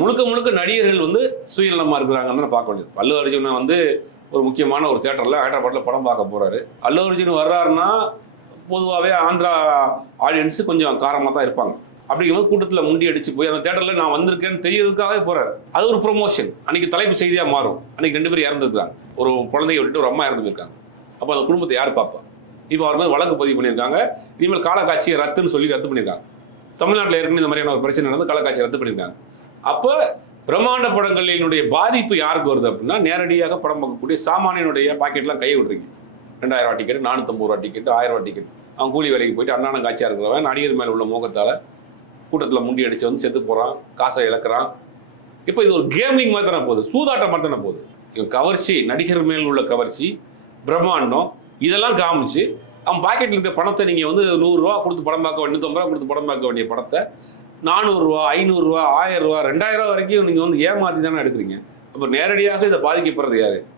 முழுக்க முழுக்க நடிகர்கள் வந்து சுயநலமா இருக்கிறாங்கன்னு பார்க்க வேண்டியது. அல்லு அர்ஜுனை வந்து ஒரு முக்கியமான ஒரு தியேட்டர்ல ஹைதராபாத்ல படம் பார்க்க போறாரு. அல்லு அர்ஜுன் வர்றாருன்னா பொதுவாகவே ஆந்திரா ஆடியன்ஸு கொஞ்சம் காரமாக தான் இருப்பாங்க. அப்படிங்கும்போது கூட்டத்தில் முண்டி அடிச்சு போய் அந்த தேட்டரில் நான் வந்திருக்கேன்னு தெரியறதுக்காகவே போறாரு. அது ஒரு ப்ரொமோஷன். அன்னைக்கு தலைப்பு செய்தியாக மாறும். அன்னைக்கு 2 பேரும் இறந்துருக்காங்க. ஒரு குழந்தைய விட்டுட்டு ஒரு அம்மா இறந்து போயிருக்காங்க. அப்போ அந்த குடும்பத்தை யார் பார்ப்பா? இப்போ அவர் மேலே வழக்கு பதிவு பண்ணியிருக்காங்க. இனிமேல் காலக்காட்சியை ரத்துன்னு சொல்லி ரத்து பண்ணியிருக்காங்க. தமிழ்நாட்டில் ஏற்கனவே இந்த மாதிரியான ஒரு பிரச்சனை நடந்து காலக்காட்சியை ரத்து பண்ணியிருக்காங்க. அப்போ பிரம்மாண்ட படங்களினுடைய பாதிப்பு யாருக்கு வருது அப்படின்னா, நேரடியாக படம் பார்க்கக்கூடிய சாமானியனுடைய பாக்கெட்லாம் கையை விடுறீங்க. 2000 ரூபா டிக்கெட், 450 ரூபா டிக்கெட், 1000 ரூபா டிக்கெட். அவன் கூலி வேலைக்கு போயிட்டு அண்ணாடம் காட்சியாக இருக்கிறவன் நடிகர் மேலே உள்ள மோகத்தால் கூட்டத்தில் முண்டி அடிச்சு வந்து செத்து போகிறான், காசை இழக்கிறான். இப்போ இது ஒரு கேம்லிங் மாதிரி தானே போகுது, சூதாட்டம் மாதிரி தானே போகுது. இவன் கவர்ச்சி, நடிகர் மேல் உள்ள கவர்ச்சி, பிரம்மாண்டம் இதெல்லாம் காமிச்சு அவன் பாக்கெட்டில் இருக்க பணத்தை நீங்கள் வந்து 100 ரூபா கொடுத்து படம் பார்க்க, 150 ரூபா கொடுத்து படம் பார்க்க வேண்டிய படத்தை 400 ரூபா, 500 ரூபா, 1000 ரூபா, 2000 ரூபா வரைக்கும் நீங்கள் வந்து ஏமாற்றி தானே எடுக்கிறீங்க. அப்போ நேரடியாக இதை பாதிக்கப்படுறது யாரு?